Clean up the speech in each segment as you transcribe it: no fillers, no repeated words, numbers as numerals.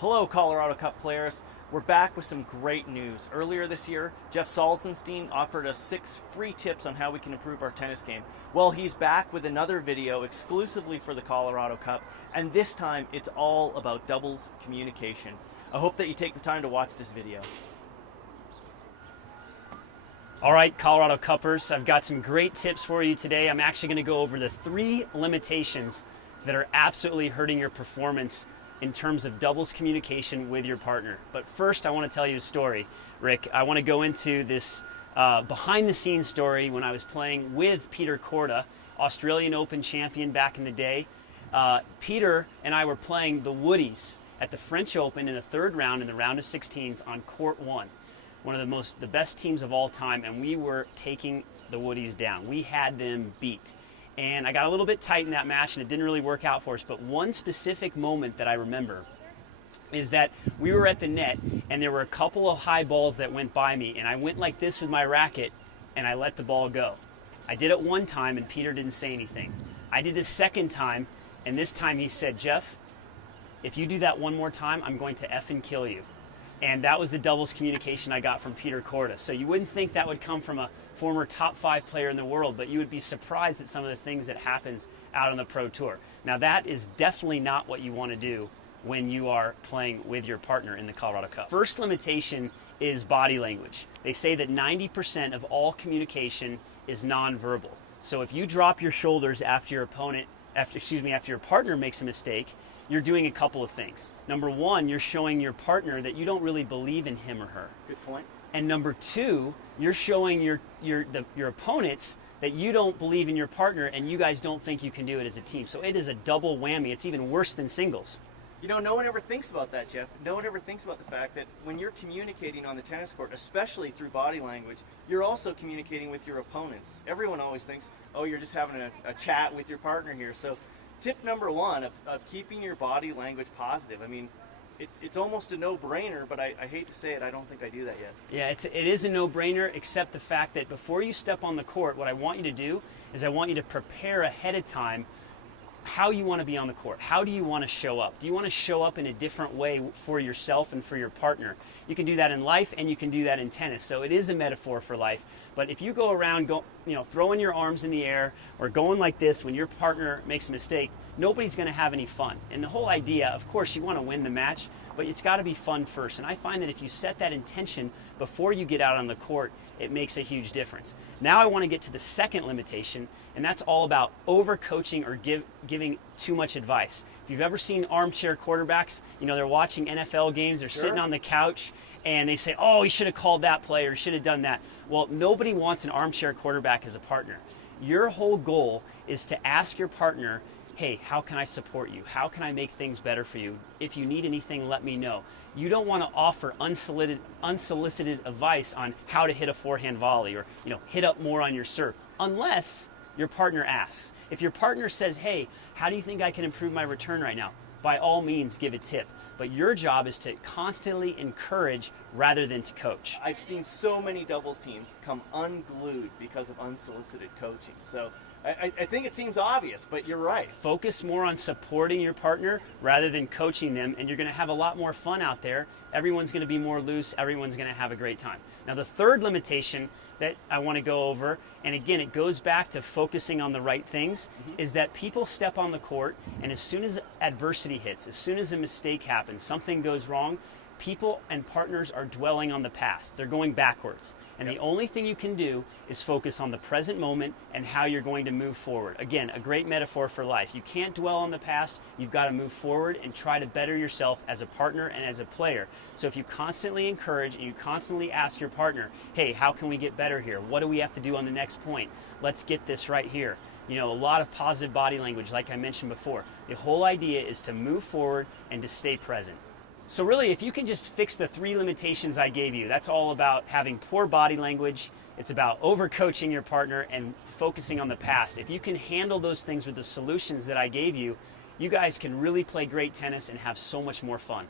Hello, Colorado Cup players. We're back with some great news. Earlier this year, Jeff Salzenstein offered us 6 free tips on how we can improve our tennis game. Well, he's back with another video exclusively for the Colorado Cup, and this time it's all about doubles communication. I hope that you take the time to watch this video. All right, Colorado Cuppers, I've got some great tips for you today. I'm actually going to go over the 3 limitations that are absolutely hurting your performance in terms of doubles communication with your partner. But first, I want to tell you a story, Rick. I want to go into this behind-the-scenes story when I was playing with Peter Korda, Australian Open champion back in the day. Peter and I were playing the Woodies at the French Open in the 3rd round in the round of 16s on court 1. One of the best teams of all time, and we were taking the Woodies down. We had them beat. And I got a little bit tight in that match, and it didn't really work out for us. But one specific moment that I remember is that we were at the net, and there were a couple of high balls that went by me, and I went like this with my racket, and I let the ball go. I did it one time, and Peter didn't say anything. I did it a second time, and this time he said, "Jeff, if you do that one more time, I'm going to effing kill you." And that was the doubles communication I got from Peter Korda. So you wouldn't think that would come from a former top 5 player in the world, but you would be surprised at some of the things that happens out on the pro tour. Now that is definitely not what you want to do when you are playing with your partner in the Colorado Cup. First limitation is body language. They say that 90% of all communication is nonverbal. So if you drop your shoulders after your partner makes a mistake, you're doing a couple of things. Number 1, you're showing your partner that you don't really believe in him or her. Good point. And number 2, you're showing your opponents that you don't believe in your partner and you guys don't think you can do it as a team. So it is a double whammy. It's even worse than singles. You know, no one ever thinks about that, Jeff. No one ever thinks about the fact that when you're communicating on the tennis court, especially through body language, you're also communicating with your opponents. Everyone always thinks, oh, you're just having a chat with your partner here. So tip number 1 of keeping your body language positive. I mean, it's almost a no-brainer, but I hate to say it, I don't think I do that yet. Yeah, it is a no-brainer, except the fact that before you step on the court, what I want you to do is I want you to prepare ahead of time how you want to be on the court. How do you want to show up? Do you want to show up in a different way for yourself and for your partner? You can do that in life and you can do that in tennis. So it is a metaphor for life. But if you go around throwing your arms in the air or going like this when your partner makes a mistake, nobody's going to have any fun. And the whole idea, of course, you want to win the match, but it's got to be fun first. And I find that if you set that intention before you get out on the court, it makes a huge difference. Now I want to get to the second limitation, and that's all about overcoaching or giving too much advice. If you've ever seen armchair quarterbacks, they're watching NFL games, they're sitting on the couch, and they say, oh, he should have called that play or should have done that. Well, nobody wants an armchair quarterback as a partner. Your whole goal is to ask your partner, hey, how can I support you? How can I make things better for you? If you need anything, let me know. You don't want to offer unsolicited advice on how to hit a forehand volley or hit up more on your serve, unless your partner asks. If your partner says, hey, how do you think I can improve my return right now? By all means, give a tip. But your job is to constantly encourage rather than to coach. I've seen so many doubles teams come unglued because of unsolicited coaching. So I think it seems obvious, but you're right. Focus more on supporting your partner rather than coaching them, and you're going to have a lot more fun out there. Everyone's going to be more loose. Everyone's going to have a great time. Now, the third limitation that I want to go over, and again, it goes back to focusing on the right things, is that people step on the court, and as soon as adversity hits, as soon as a mistake happens, something goes wrong, people and partners are dwelling on the past. They're going backwards. And the only thing you can do is focus on the present moment and how you're going to move forward. Again, a great metaphor for life. You can't dwell on the past. You've got to move forward and try to better yourself as a partner and as a player. So if you constantly encourage and you constantly ask your partner, hey, how can we get better here? What do we have to do on the next point? Let's get this right here. A lot of positive body language, like I mentioned before. The whole idea is to move forward and to stay present. So really, if you can just fix the 3 limitations I gave you, that's all about having poor body language. It's about overcoaching your partner and focusing on the past. If you can handle those things with the solutions that I gave you, you guys can really play great tennis and have so much more fun.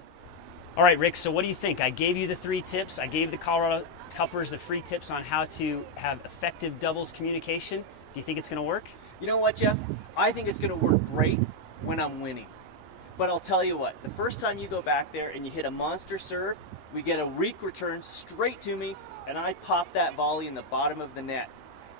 All right, Rick, so what do you think? I gave you the 3 tips. I gave the Colorado Cuppers the free tips on how to have effective doubles communication. Do you think it's going to work? You know what, Jeff? I think it's going to work great when I'm winning. But I'll tell you what, the first time you go back there and you hit a monster serve, we get a weak return straight to me, and I pop that volley in the bottom of the net.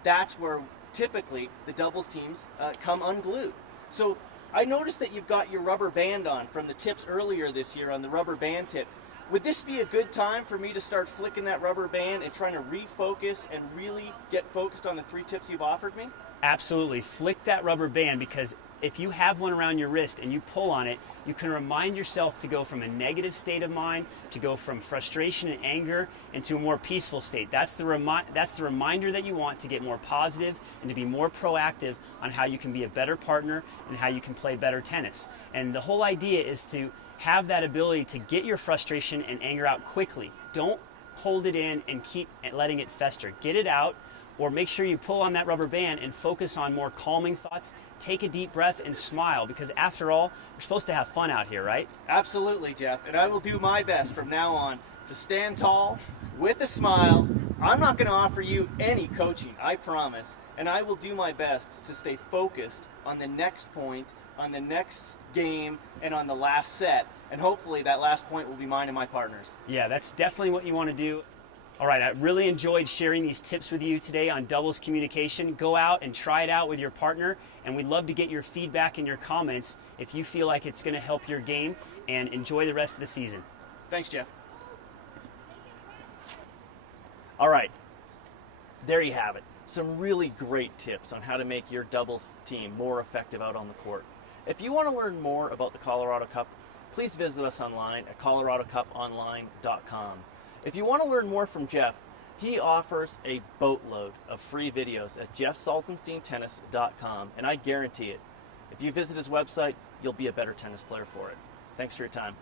That's where typically the doubles teams come unglued. So I noticed that you've got your rubber band on from the tips earlier this year on the rubber band tip. Would this be a good time for me to start flicking that rubber band and trying to refocus and really get focused on the 3 tips you've offered me? Absolutely. Flick that rubber band, because if you have one around your wrist and you pull on it, you can remind yourself to go from a negative state of mind, to go from frustration and anger into a more peaceful state. That's the reminder that you want to get more positive and to be more proactive on how you can be a better partner and how you can play better tennis. And the whole idea is to have that ability to get your frustration and anger out quickly. Don't hold it in and keep letting it fester. Get it out, or make sure you pull on that rubber band and focus on more calming thoughts. Take a deep breath and smile, because after all, we're supposed to have fun out here, right? Absolutely, Jeff. And I will do my best from now on to stand tall with a smile. I'm not going to offer you any coaching, I promise. And I will do my best to stay focused on the next point, on the next game, and on the last set. And hopefully that last point will be mine and my partner's. Yeah, that's definitely what you want to do. All right, I really enjoyed sharing these tips with you today on doubles communication. Go out and try it out with your partner, and we'd love to get your feedback and your comments if you feel like it's going to help your game, and enjoy the rest of the season. Thanks, Jeff. All right, there you have it. Some really great tips on how to make your doubles team more effective out on the court. If you want to learn more about the Colorado Cup, please visit us online at coloradocuponline.com. If you want to learn more from Jeff, he offers a boatload of free videos at jeffsalzensteintennis.com, and I guarantee it, if you visit his website, you'll be a better tennis player for it. Thanks for your time.